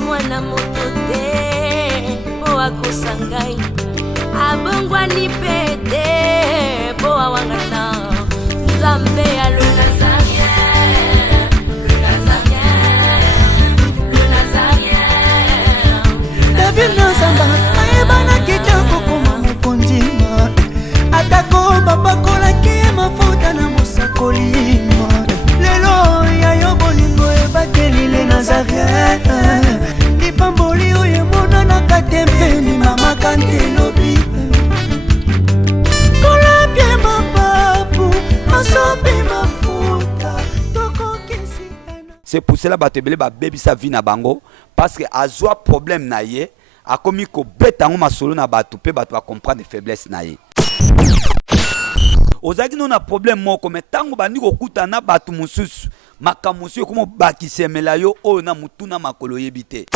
mwana moto te po akosa ngai abongwani pe te po awangana Nzambe ya le Nazarien, le Nazarien, le Nazarien. David Nzamba ayebana kitoko koma mokondima atako babakolaki mafuta na mosakolima lelo yayo bolingo ebateli le Nazarien lipamboli oyo emonanaka te mpeni mama kantelobi kolapie mapapu masopi mafuta tokokisi. C'est pour cela que je baby sa vie na bango parce que azwa problème na ye akomi ko betango masolo na batu pe batu ba comprendre faiblesse na ye. Ozaki no na problème moko mais tango bandi ko kuta na batu mususu makamusu yo komo bakisemela yo o na mutuna makolo yebite.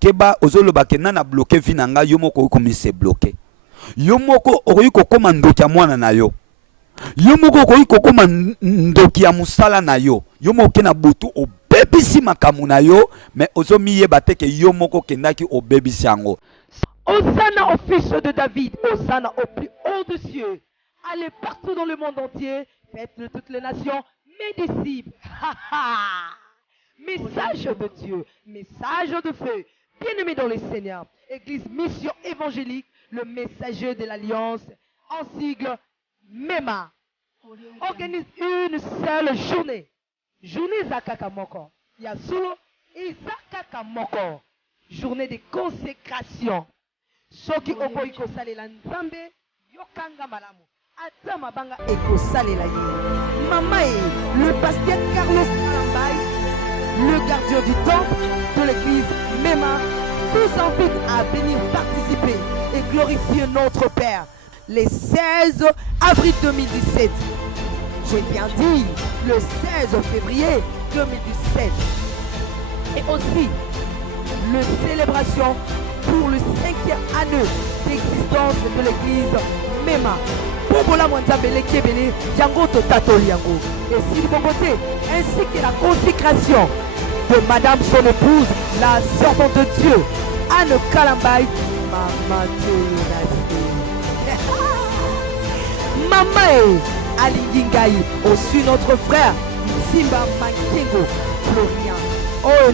Keba ozolo bakena na bloquer vie na nga yo moko ko mi se bloquer. Yo moko okoyi ko koma ndoki ya mwana na yo. Yo moko okoyi ko koma ndoki ya musala na yo. Yo moko na butu o bebisi makamu na yo mais ozomi yeba te ke yo moko kendaki o bebisi yango. Hosanna au fils de David, Hosanna au plus haut des cieux. Allez partout dans le monde entier, faites de toutes les nations mes disciples. Message de Dieu, message de feu. Bien-aimés dans le Seigneur, Église Mission Évangélique, le messager de l'Alliance, en sigle MEMA, organise une seule journée. Journée Zakakamoko. Yasulo et Zakakamoko. Journée de consécration. Soki oboyi kosalela Nzambe yokanga malamu ata mabanga ekosalela ye. Mama le pasteur Carlos Kalambay, le gardien du temple de l'église MEMA, vous invite à venir participer et glorifier notre Père le 16 avril 2017. J'ai bien dit le 16 février 2017. Et aussi la célébration pour le 5e année d'existence de l'église MEMA. Pobola Mwanzambele Kebele, Yango Totatoli Yango. Et s'il côté, ainsi que la consécration de Madame son épouse, la servante de Dieu, Anne Kalambay, Maman Maman Alingingaï, aussi notre frère, Simba Mankengo, Florian. Oh,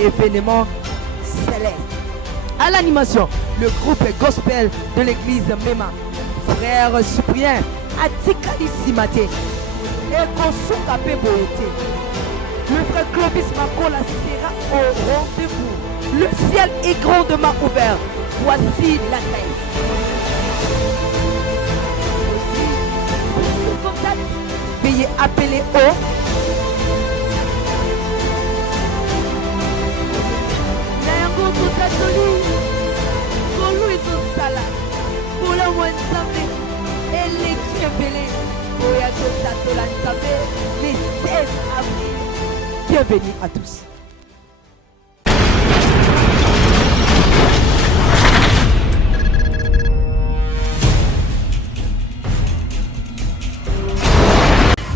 événement céleste. À l'animation, le groupe gospel de l'église MEMA, frère Cyprien, Atikali Simate, et Konsuka Peboete. Le frère Clovis Makola sera au rendez-vous. Le ciel est grandement ouvert. Voici la thèse. Veuillez appeler au les 16 avril. Bienvenue à tous.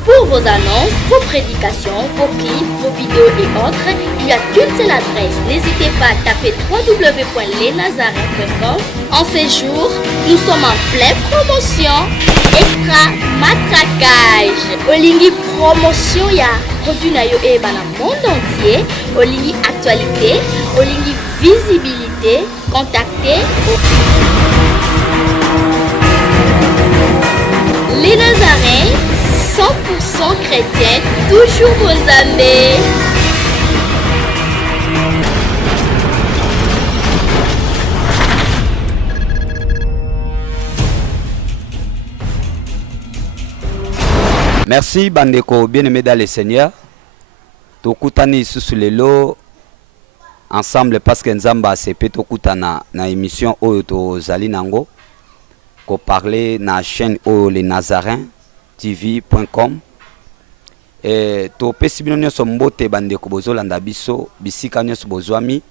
Pour vos annonces, vos prédications, vos clips, vos vidéos et autres, il y a qu'une seule adresse. N'hésitez pas à taper www.lesnazarins.com. En ces jours, nous sommes en pleine promotion. Extra matraquage. Olingi promotion ya produit na yo e bana monde entier. Olingi actualité, Olingi visibilité. Contactez les Nazarins. 100% chrétien, toujours vos amis. Merci Bandeko, bien-aimés dans le Seigneur. Tokutani susulelo ensemble parce que Nzamba sepe tokutana na émission Oyo Zali Nango ko parler na chaîne Oyo les Nazarins tv.com et to pesi bino nyonso mbote bandeko bozolanda biso bisika nyonso bozwami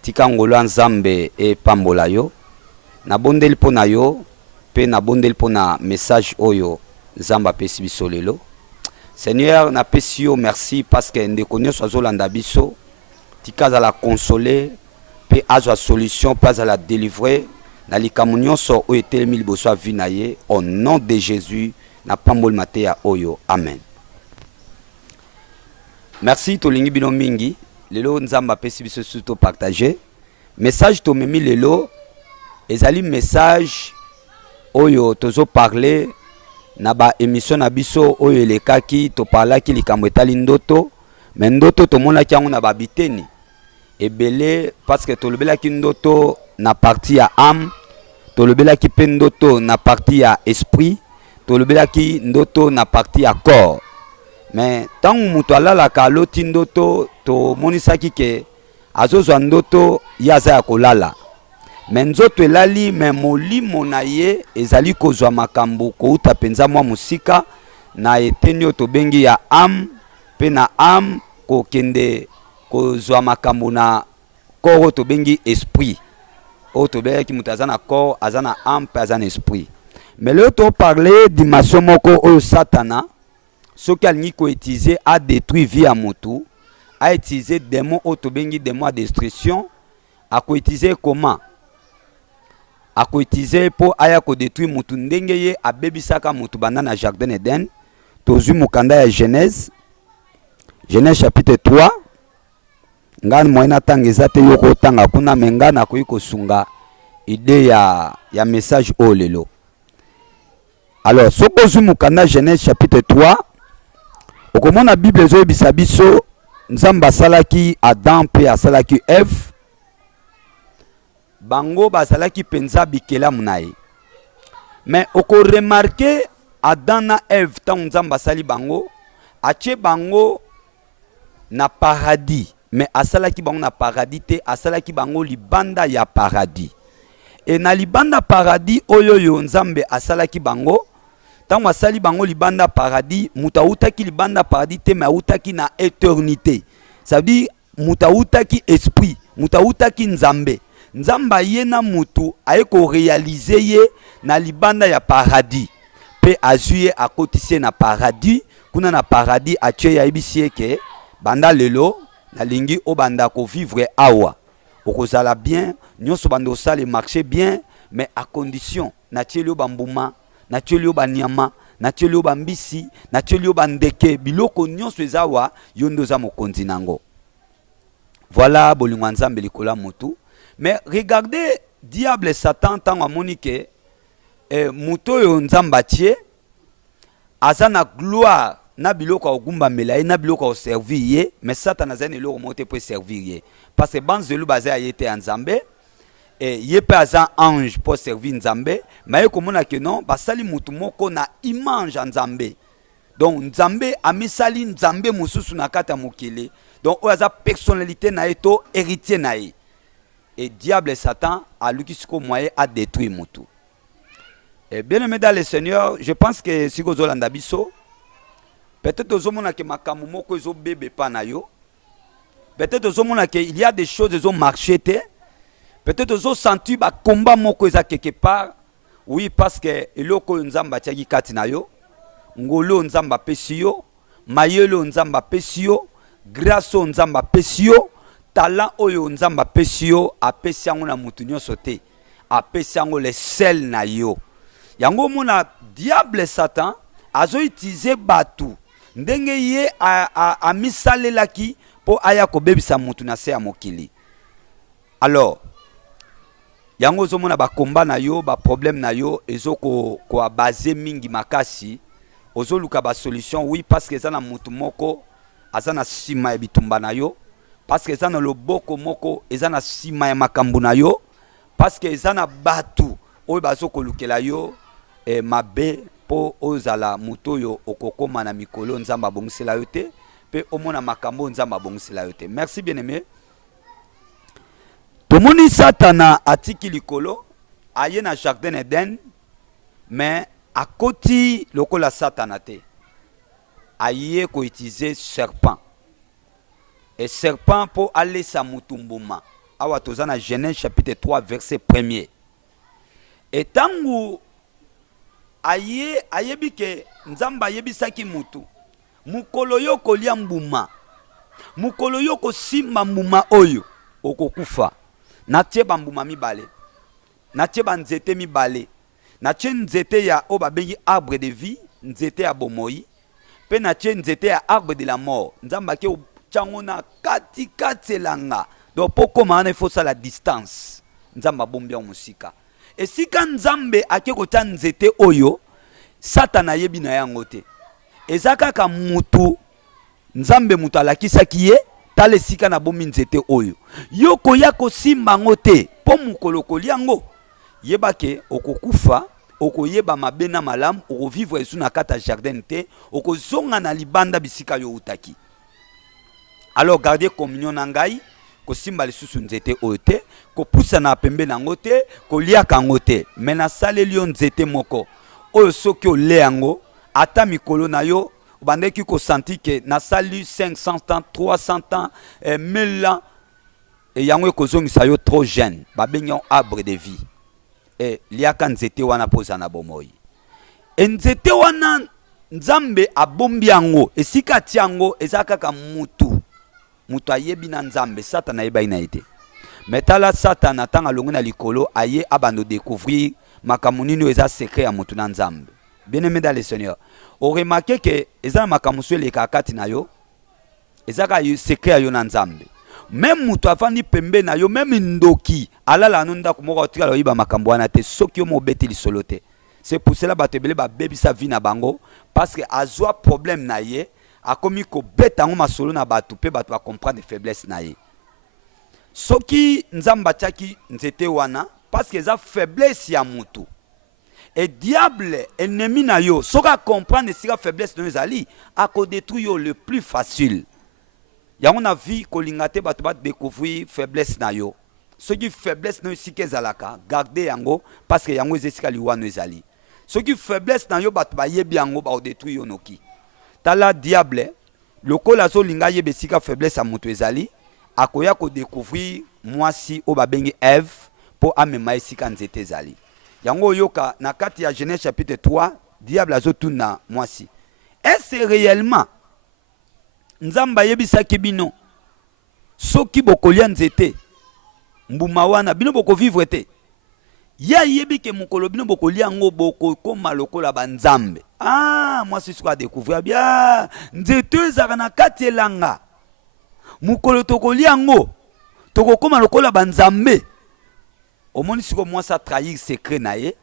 tika ngolo Nzambe e pambola yo na bondeli pona yo pe na bondeli pona message oyo Nzamba pesi biso lelo Seigneur, na pesi yo merci parce que ndeko nyonso azolanda biso tika azala consoler pe azwa solution pe azala délivrer na likambo nyonso oyo etelemi liboso ya vi na ye au nom de Jésus na pamboli mateya oyo amen. Merci tolingi bino mingi lelo nzamba apesi biso surtout partager message tomemi lelo ezali message oyo tozo parler na ba émission na biso oyo elekaki to parlaki likambo etali ndoto mais ndoto tomonaki yango na babiteni ebele parce que tolobelaki ndoto na partie ya âme tolobelaki pe ndoto na partie ya esprit tolobelaki ndoto na partie ya corps mais tangu mutu alalaka aloti ndoto tomonisaki ke azozwa ndoto ye aza ya kolala mais nzoto elali mais molimo na ye ezali kozwa makambo kouta penza mwa musika na eteni oyo tobengi ya âme pe na âme kokende kozwa makambo na corps oyo tobengi esprit oyo tobelaki mutu aza na corps aza na âme pe aza na esprit mais lelo toparle dimension moko oyo satana soki alingi koutilize a détruire vie ya mutu a utiliser démon oyo tobengi démon ya destruction akoutilize comment akoutilize po aya kodétruire mutu ndenge ye abebisaka mutu banda na jardin Eden tozwi mukanda ya Genèse chapitre 3 ngani moyena tanga eza te yo kotanga kuna menga na koyi kosunga idée ya message oyo lelo. Alors soko ozwi mukanda Genèse chapitre 3 okomona Bible ezoyebisa biso Nzambe asalaki Adam pe asalaki Eve bango bazalaki penza bikelamu na ye mais oko remarquer Adam na Eve tangu Nzambe asali bango atie bango na paradis mais asalaki bango na paradis te asalaki bango libanda ya paradis et na libanda paradis oyo yo Nzambe asalaki bango tangu asali bango libanda paradis muta utaki libanda paradis te mais utaki na éternité ça veut dire muta utaki esprit muta utaki Nzambe Nzamba ye na mutu aye ko réaliser ye na libanda ya paradis pe azuye akotise na paradis kuna na paradis atie ya ibisie ke banda lelo na lingi o banda ko vivre awa okozala bien nyonso banda osale marcher bien mais à condition na tielio bambuma na tielio banyama na tielio bambisi na tielio bandeke biloko nyonso ezawa yondo za mokonzi nango. Voilà bolingo Nzambe likola mutu. Mais regardez, diable et Satan, tant à monique, muto yo Nzamba tie, azana gloire, na biloko ogumba melaye, na biloko o servir, mais Satan azana lo monte pour servir. Parce que banzelu bazé a été Nzambe, et yé pas azan ange pour servir Nzambe, mais komona que non, basali mutu moko na image Nzambe. Donc Nzambe a misali Nzambe mususu na kata mokele. Donc oza personnalité na eto héritier na ye. Et diable et Satan a lui qui moyen à détruire mutu. Et bien aimé dans le Seigneur, je pense que si vous avez biso, peut-être aux hommes qui makamu moko zo bébé pa na yo. Peut-être aux hommes qui il y a des choses qui ont marché te. Peut-être aux senti ba combat moko za quelque part. Oui parce que eloko Nzamba tiaki kati na yo. Ngolo Nzamba pesi yo, mayelo Nzamba pesi yo, grâce Nzamba pesi yo. Talent oyo Nzamba pesi yo apesi yango na mutu nyonso te apesi yango le sel na yo yango mona diable Satan azo utiliser batu ndenge ye a misalelaki po aya kobebisa mutu na se ya mokili. Alors yango zo mona ba combat na yo ba problème na yo ezo ko abaze mingi makasi ozo luka ba solution oui parce que ça na mutu moko azana sima bitumba na yo parce que ça na loboko moko ezana sima ya makambu na yo parce que ezana batu oyo bazo kolukela yo mabe po ozala muto yo okokoma na mikolo Nzamba bongisela yo te pe omona makambo Nzamba bongisela yo te. Merci bien aimé. Tomoni Satana atiki likolo aye na jardin Eden mais akoti lokola Satana te aye ko utiliser serpent. Et serpent pour aller sa mutumbuma. Awa tozana Genèse chapitre 3 verset 1er. Et tangu ayebi ke Nzamba yebisaki mutu mukolo yo kolia mbuma, mukolo yo kosimba mbuma oyo okokufa. Natie bambuma mibale, natie banzete mibale, natie nzete ya o babengi arbre de vie, nzete ya bomoi, pe natie nzete ya arbre de la mort. Nzamba ke chango na kati elanga. Donc poko maana il faut ça la distance. Nzamba bombia musika. Et si kan nzambe ake kota nzete oyo, Satana yebi na yango te. Ezaka ka mutu nzambe mutu alakisa kiye tale sika na bombi nzete oyo. Yoko yako simba ngote po mukolo koliango. Yebake okokufa, okoyeba mabena malam, okovivre esu na kata jardin te, okozonga na libanda bisika yo utaki. Alors gardez communion na ngai, ko simba lisusu nzete oyo te, ko pusa na pembe na ngote, ko liaka ngote. Mena sale lion nzete moko. Oyo soki o le yango, ata mikolo na yo, bandeki ko senti ke na sali 500 ans, 300 ans, 1000 ans, et yango ekozongisa yo trop jeune, babengi arbre de vie. Et liaka nzete wana poza na bomoi. E nzete wana nzambe abombi yango, esika tiango ezaka ka mutu. Mutu ayebi na nzambe, Satana yeba ina ite. Metala Satana tanga longo na likolo aye abando découvrir makamunini eza secret ya mutu na nzambe. Bien-aimé dans le Seigneur, on remarque que eza makamusu le kakati na yo, eza ka secret ya yo na nzambe. Même mutu afandi pembe na yo, même ndoki alala anunda kumoko tika lo yiba makambo wana te, soki yo mobeti lisolo te. C'est pour cela bato ebele ba bebi sa vie na bango, parce que azwa problème na ye, akomi ko beta ngo masolo na bato pe bato ba comprendre faiblesse na ye. Soki nzamba tiaki nzete wana, parce que eza faiblesse ya mutu. Et diable ennemi na yo, soka comprendre sika faiblesse na yo ezali, ako détruire yo le plus facile. Yango na vie kolingate bato ba découvrir faiblesse na yo. Soki faiblesse na yo sika ezalaka, garder yango parce que yango ezesika liwano ezali. Soki faiblesse na yo bato ba yebi yango ba détruire yo noki. Tala diable, lokola zo linga yebe sika faiblesse a mutu ezali, akoya ko découvrir mwasi o babengi Ève po amema sika nzete ezali. Yango yoka na kati ya Genèse chapitre 3, diable azotuna mwasi. Est-ce réellement nzamba yebisaki bino soki bokolia nzete mbuma wana bino boko vivre te? Ya yebi ke mukolo bino bokolia ngo boko koma lokola banzambe. Ah, mwasi suka découvrir bien nzete ezaka na kati elanga. Mukolo tokolia ngo toko koma lokola banzambe. Omoni siko mwasi a trahir secret na ye.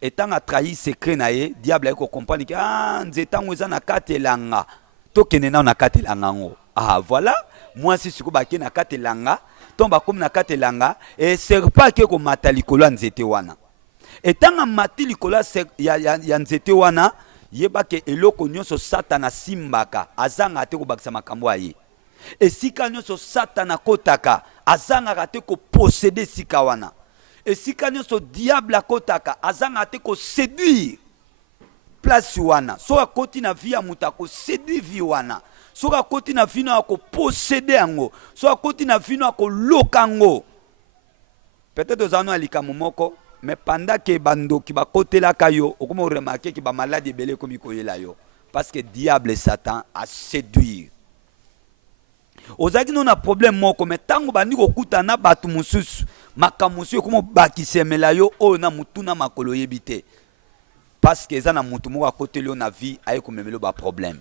Etant a trahir secret na ye, diable a comprendre que ah nzete ngo eza na kati elanga. Tokene na kati elanga ngo. Ah voilà, mwasi siko baki na kati elanga. Tomba comme na kati elanga et serpa ke ko mata likolo nzete wana. Etanga mati likolo ya nzete wana, yeba ke eloko nyonso Satana simbaka azanga te ko bakisa makambo aye. Esika nyonso Satana kotaka azanga te ko posséder sika wana. Esika nyonso diable akotaka azanga te ko séduire place wana. So akoti na vie ya muta ko séduire vie wana. So akoti na vino ako posséder yango. So akoti na vino ako loka yango. Peut-être ozano alika mumoko, mais pendant que bando ki ba kotela kayo, okoma remarquer ki ba maladie belé komi koyela yo, parce que diable et Satan a séduire. Ozaki non na problème moko, mais tango bandi ko kutana batu mususu, makamusu komo bakisemela yo o na mutuna makolo yebite. Parce que za na mutu moko akoteli yo na vie aye ko memelo ba problème.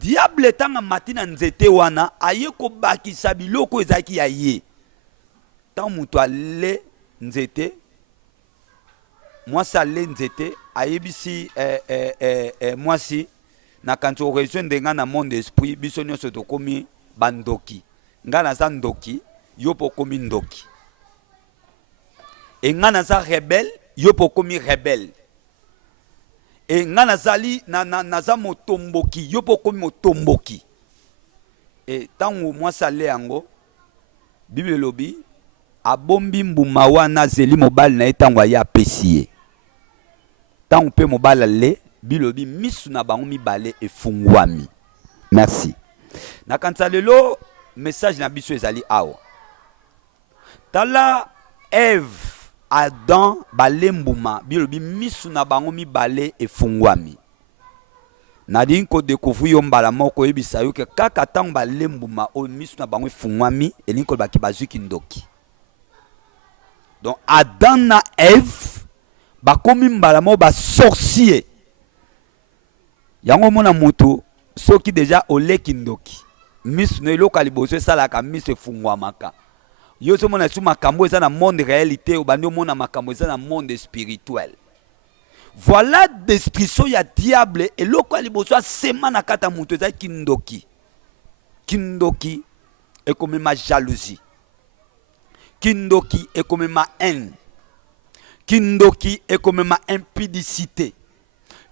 Diable tanga matina nzete wana aye ko bakisa biloko ezaki ya ye. Tant mutu ale nzete, mwasi ale nzete ayebisi mwasi na kanto rejoindre nga na monde esprit biso nyonso tokomi bandoki. Nga na za ndoki yo pokomi ndoki. E nga na za rebelle yo pokomi rebelle. E nga nazali naza motomboki yo pokomi motomboki. E tango mwasi ale yango Bible lobi abombi mbuma wana zeli mobali na etango ya apesi ye. Tango pe mobali le bilobi misu na bango mibale efungwami. Merci. Na kanisa lelo message na biso ezali awa. Tala Ève Adam balembuma bilobi misu na bango mibale efungwami. Nadine ko découvrir yo mbala moko yebisa yo ke kaka tango balembuma o misu na bango fungwami elinko baki bazuki ndoki. Donc Adam na Eve bakomi mbala moko ba sorcier. Yango mona mutu soki déjà oleki ndoki. Misu no eloko liboso sala ka misu fungwamaka. Yo so mona su makambo eza na monde réalité ou bandi mona makambo eza na monde spirituel. Voilà description ya diable et loko liboso sema na kata mutu eza kindoki. Kindoki est comme ma jalousie. Kindoki est comme ma haine. Kindoki est comme ma impudicité.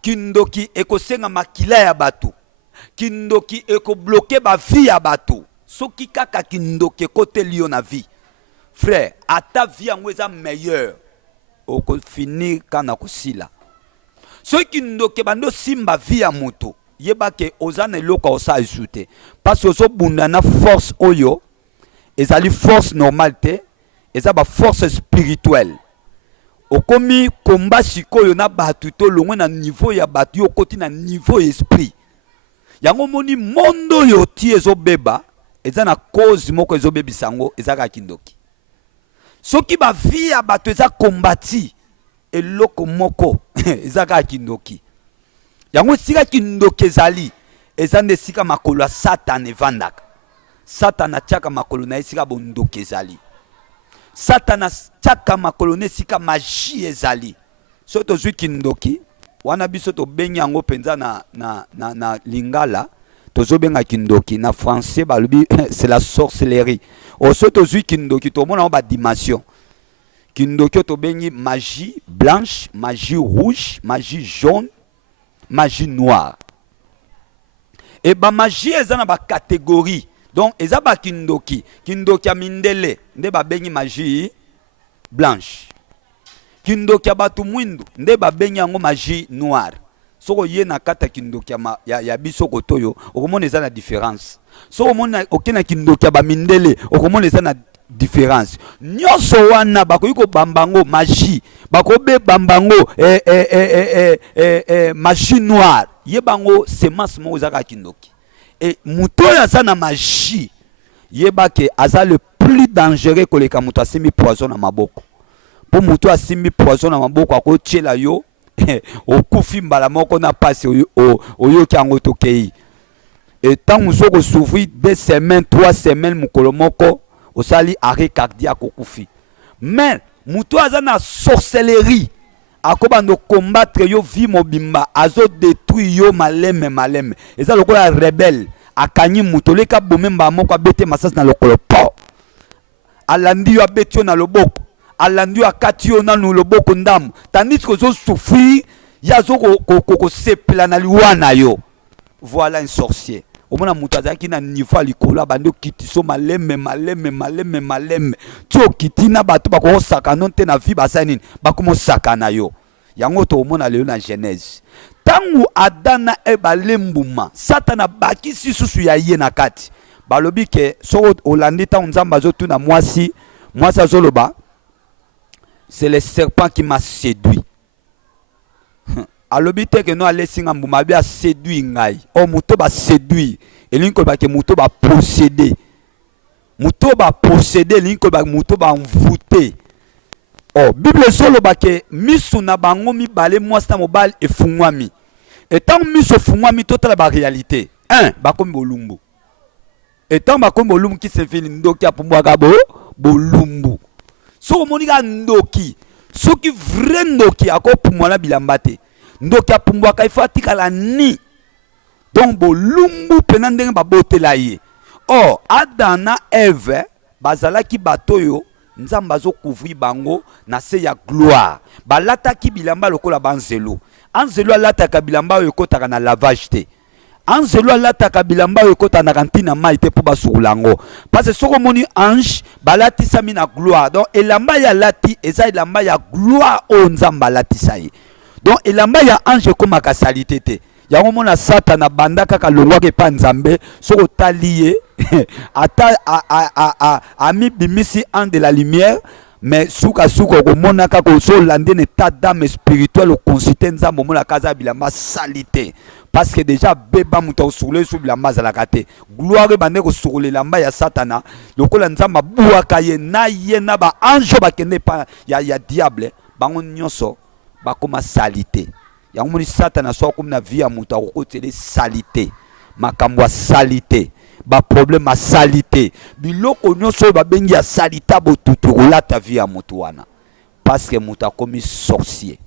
Kindoki est kosenga makila ya bato. Kindoki est ko bloquer ba vie ya bato. Soki kaka kindoki côté lion na vie. Frère, à ta vie en eza meilleur. Oko finir kana kosila. Ceux qui ndoke bando simba vie ya moto. Yeba ke ozane loka osa ajouter. Parce que so bundana force oyo. Ezali force normale te. Eza ba force spirituelle. Okomi combat sikoyo na batu to longwe na niveau ya batu yo koti na niveau esprit. Yango moni mondo yo ti ezo beba. Eza na cause moko ezo bebi sango. Eza ka kindoki. Soki ba vie ya batu eza kombati. Eloko moko ezaka kindoki. Yango sika kindoki ezali ezande sika makolo ya Satan evandaka. Satan achaka makolo na sika bondoki ezali. Satan achaka makolo na sika magie ezali. So tozwi kindoki wana biso to bengi yango penza na lingala tozo benga kindoki na français balubi c'est la sorcellerie. O so tozwi kindoki to mona ba dimension. Kindoki to bengi magie blanche, magie rouge, magie jaune, magie noire. Et ba magie ezana ba catégorie. Donc eza ba kindoki, kindoki ya mindele, nde ba bengi magie blanche. Kindoki ya batu mwindu, nde ba bengi yango magie noire. Soko ye na kata kindoki ya biso kotoyo, okomona eza na différence. Soko mona okena kindoki ya ba mindele, okomona eza na différence. Nyoso wana bakoyiko bambango magie, bakobe bambango magie noire. Yebango semence mo zaka kindoki. Et muto ya za na magie, yebake aza le plus dangereux que le kamuto asimi poison na maboko. Po muto asimi poison na maboko akotiela yo okufi mbala moko na passe oyo kyango tokei. Et tant musoko souffrir 2 semaines, 3 semaines mukolo moko osali arrêt cardiaque okufi. Mais muto aza na sorcellerie akobando combattre yo vie mobimba azo détruire yo maleme. Eza lokola rebelle akanyi muto leka bomemba moko abete masasi na lokolo po. Alandi yo abeti yo na loboko. Alandi yo akati yo na loboko ndamu. Tandis que zo souffrir ya zo ko sepela na liwana yo. Voilà un sorcier. Omona mutu azaki na niveau likolo bando kitiso maleme. Tio kitina bato bako sakana te na vie basanini bakomo sakana yo. Yango to omona leo na Genèse. Tangu Adana e balembuma, Satana baki sisusu ya ye na kati. Balobi ke so olandi ta nzamba zotu na mwasi azoloba. C'est le serpent qui m'a séduit. Alobi te ke no alesinga mbuma bia séduit ngai. O muto ba séduit. Elinko ba ke muto ba posséder. Muto ba posséder elinko ba muto ba envoûter. Oh, Bible solo ba ke misu na bango mi bale mwasi na mobali efungwami. Etant misu efungwami totala ba réalité. Bakomi bolumbu. Etant bakomi bolumbu ki se fini ndoki apumbwaka bolumbu. So monika ndoki. Soki vrai ndoki akopumwana bilamba te. Ndoki apumbwaka ifatika la ni. Donc bolumbu pena ndenge babotela ye. Oh, Adam na Eve bazalaki batoyo nzamba zo couvrir bango na se ya gloire. Balataki bilamba lokola banzelo. Anzelo alataka bilamba oyo ekotaka na lavage te. Anzelo alataka bilamba oyo ekotaka na kantina mai te po basukulango. Parce que soko moni ange balatisami na gloire. Donc elamba ya lati eza elamba ya gloire o nzamba latisa ye. Donc elamba ya ange ekomaka salite te. Yango mona Satana banda kaka longwaka pa nzambe soko taliye ata ami bimisi en de la lumière mais suka ko mona kaka so lande ne ta dame spirituelle au consulter nzambe mona kaza bilamba salite parce que déjà beba muta osurule sur la maza la kate gloire bande ko surule lamba ya satana lokola nzamba buaka ye na ye na ba ange ba kende pa ya diable bango nyonso ba koma salité ya ngomoni satana so comme na vie ya muta ko tele salité makambo salité ba problème à salité biloko nyonso ba bengi ya salita botutu kolata vie ya mutu wana parce que muta komi sorcier.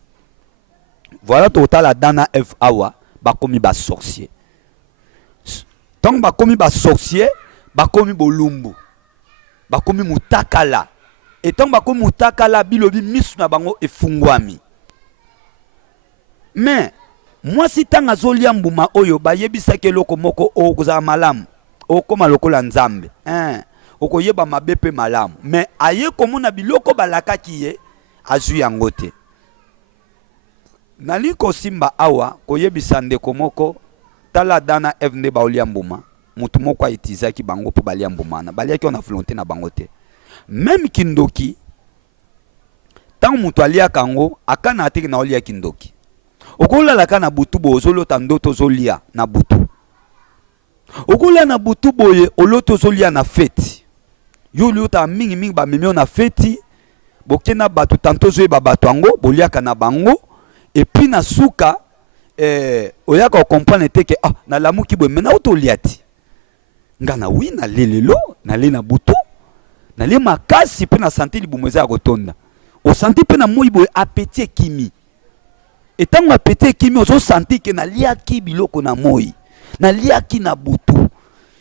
Voilà total Adana Eve Awa bakomi ba sorcier. Tant bakomi ba sorcier, bakomi bolumbu. Bakomi mutakala. Et tant bakomi mutakala bilobi misu na bango efungwami. Mais moi si tant azolia mbuma oyo bayebisa ke loko moko o koza malamu. O koma lokola nzambe. Oko yeba mabepe malamu. Mais aye komona biloko balaka kiye azu yango te. Naliko simba awa koyebisa ndeko moko tala dana evne baolia mbuma mutu moko aitizaki bango po balia mbuma na baliaki on a volonté na bango te. Même kindoki tant mutu alia kango akana atiki na olia kindoki okola la kana butu bo ozolota ndoto zolia na butu okola na butu boye oloto zolia na feti yo liota mingi ba mimio na feti bokena batu tanto zoe babato ango boliaka na bango. Et puis na suka oyaka comprendre te que na lamuki bo mena otoliati ngana wi na lelelo na le na butu na le makasi pe na santé libumweza ya kotonda o santé pe na moi bo appétit kimi et tant appétit kimi ozo santé que na liaki biloko na moi na liaki na butu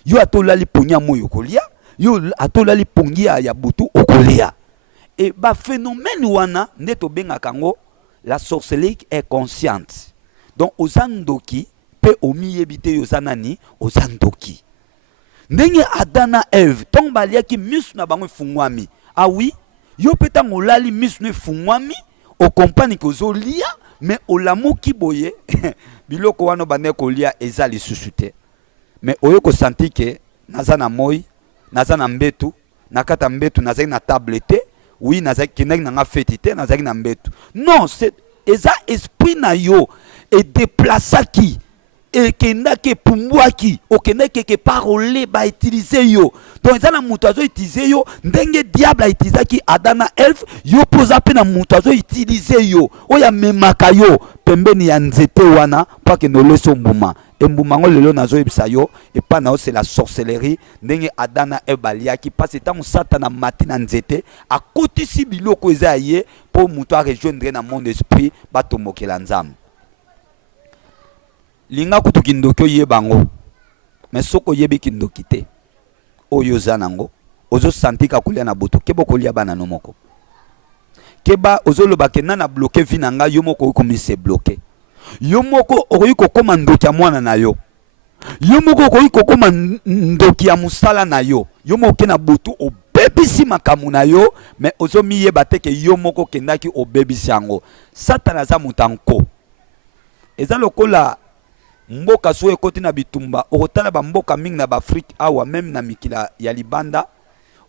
yo atolali ponya moi okolia yo atolali pongia ya butu okolia et ba phénomène wana neto benga kango. La sorcellerie est consciente. Donc, aux andoki, pe omi yebite yozanani, aux andoki. Ndenge Adana Eve, tomba liaki misu na bango fungwami. Ah oui, yo petang olali misu ne fungwami, o compagnie ko zolia, mais o lamu ki boye, biloko wano bane ko lia ezali susute. Mais oyo ko santi ke, nazana moi, nazana mbetu, nakata mbetu, nazaki na tablete, oui, nazaki na nga fetite, nazaki na mbetu. Non, c'est eza esprit na yo et déplaça qui et kenda ke pumbwa ki o kenda ke parole ba utiliser yo. Donc eza na mutu azo utiliser yo ndenge diable a utiliser ki Adana Eve yo poza pe na mutu azo utiliser yo. Oya memaka yo pembeni ya nzete wana pa ke no leso mbuma. Mbuma lelo nazo ebisa yo et pas na c'est la sorcellerie ndenge Adana Eve baliaki parce que Satana matina nzete a kotisi biloko eza ye pour mutu a rejoindre na monde esprit bato mokela nzam. Linga kutu kindoki oye bango mais soko yebi kindoki te oyo zanango ozo santika kulia na boto kebo kolia bana no moko keba ozo lobake nana bloquer vinanga yo moko komi se bloquer yo moko okoyiko koma ndoki ya mwana na yo yo moko okoyiko koma ndoki ya musala na yo yo moko na boto obebisi makamu na yo mais ozo miyeba te ke yo moko kendaki obebisi yango. Satana za mutanko eza lokola mboka so ekoti na bitumba okotala ba mboka mingi na Afrique awa même na mikila ya libanda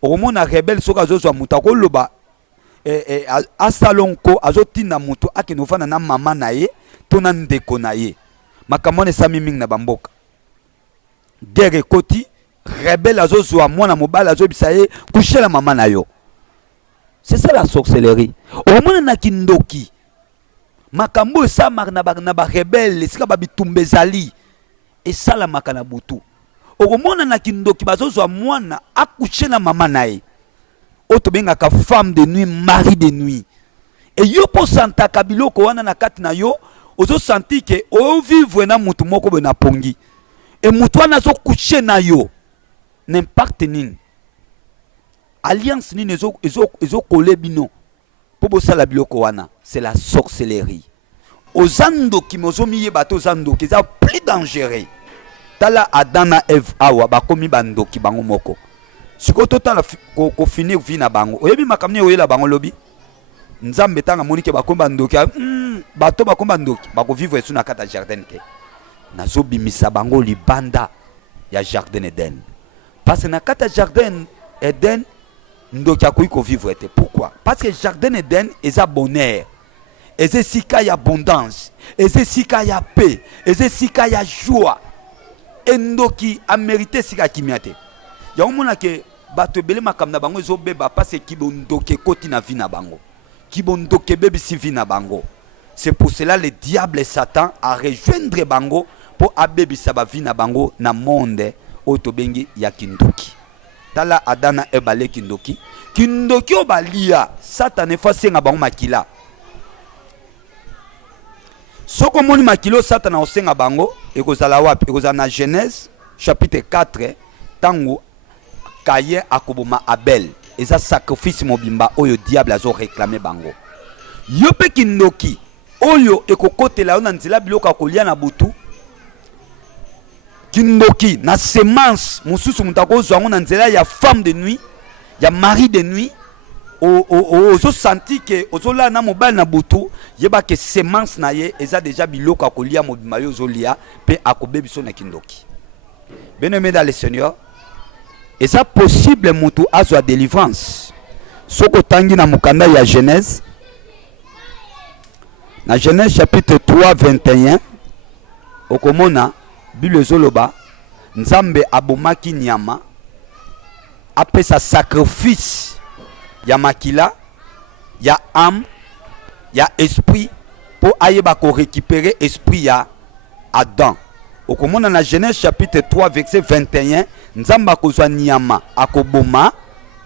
okomona rebelle soka zozwa muta koloba asalonko azotinda mutu akinofana na mama na ye tona ndeko na ye makamone sami mingi na bamboka guerre ekoti rebelle azozwa mwana mobala azobisa ye kushela mama na yo. C'est ça la sorcellerie. Okomona na kindoki makambo esamaka na ba rebelle esika babitumba ezali esalamaka na butu okomona na kindoki bazozwa mwana akushe na mama na ye oyo tobengaka femme de nuit, mari de nuit. Et yo po santaka biloko wana na kati na yo ozo santi ke ovivre na mutu moko be na pongi e mutu wana azokushe na yo n'impacte nini alliance nini ezo kole bino po bosala biloko wana. C'est la sorcellerie. Ozando ki mozomi ye bato zando ki za plus dangereux. Tala Adana Eve awa bakomi bando ki bango moko. Siko totala ko finir vie na bango. Oyebi makamne oyela bango lobi. Nzambe tanga monike bakomi bando ki bato bakomi bando ki bako vivre sous na kata jardin ke. Nazo bimisa bango libanda ya jardin Eden. Parce que na kata jardin Eden ndoki akoki ko vivre te. Pourquoi? Parce que jardin Eden est à bonheur. eza esika ya abondance, eza esika ya paix, eza esika ya joie. Endoki a mérité sika kimia te. Ya omona ke bato ebele makambo na bango ezobeba parce kibondoke koti na vie na bango. Kibondoke bebi si vie na bango. C'est pour cela le diable et Satan a rejoindre bango pour abebisa ba vie na bango na monde otobengi ya kindoki. Tala Adana ebale kindoki. Kindoki obalia Satan efase nga bango makila. Soko moni makilo Satan osenga bango ekozala wapi? Ekozala na Genèse chapitre 4 tango Caïn akoboma Abel. Eza sacrifice mobimba oyo diable azo réclamer bango. Yope kindoki oyo ekokotela yo na nzela biloko akolia na butu. Kindoki na semence mususu mutakozwa ngo na nzela ya femme de nuit, ya mari de nuit. Ozo senti que ozola na mobile na butu yeba ke semence na ye eza déjà biloko akolia mobimba yo zolia pe akobebiso na kindoki. Bien-aimé dans le Seigneur, eza possible mutu azwa délivrance. Soko tangi na mukanda ya Genèse. Na Genèse chapitre 3 21 okomona Bible zoloba Nzambe abomaki nyama apesa sacrifice ya makila ya âme ya esprit pour ayeba ko récupérer esprit ya Adam. Okomona na Genèse chapitre 3 verset 21 Nzambe akozwa nyama akoboma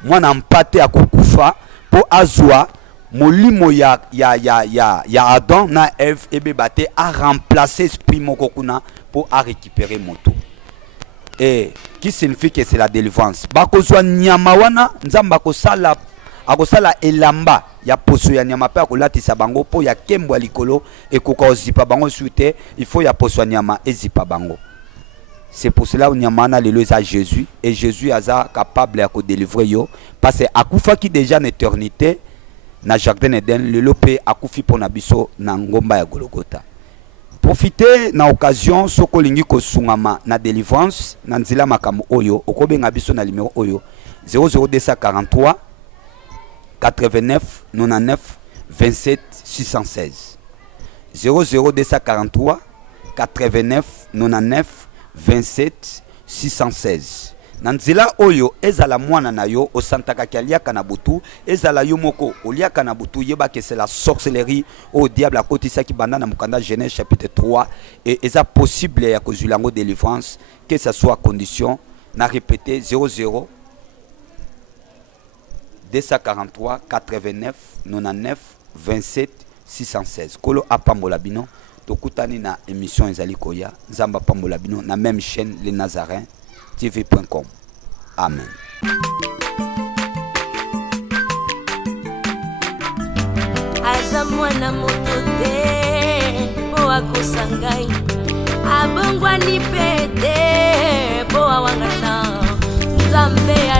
mwana mpate akokufa pour azwa molimo ya Adam na Eve ebebate a remplacer esprit mokokuna pour a récupérer moto. Et qui signifie que c'est la délivrance. Bakozwa nyama wana Nzamba akosala elamba ya poso ya nyama pe akolatisa bango po ya kembo ya likolo ekoka ozipa bango suite il faut ya poso ya nyama ezipa bango. C'est pour cela nyama na lelo eza Jésus et Jésus aza capable ya ko délivrer yo parce que akufa ki déjà en éternité na jardin Eden lelo pe akufi pona biso na ngomba ya Golgotha. Profitez na occasion soko lingi ko sungama na délivrance na nzila makambo oyo okobenga biso na numéro oyo 00243 89 99 27 616 00243 89 99 27 616. Nanzila oyo ezala mwana na yo osantaka kialiaka na butu ezala yo moko oliaka na butu yeba que c'est la sorcellerie au diable à côté ça qui banda na mukanda Genèse chapitre 3 et eza possible ya kozulango délivrance que ça soit condition na répéter 00 243 89 99 27 616 kolo apambola bino tokutani na émission ezali koya nzamba pambola bino na même chaîne les Nazarins tv.com. Amen. Aza mwana moto te po akosangai abongwani pete po awangana Nzambe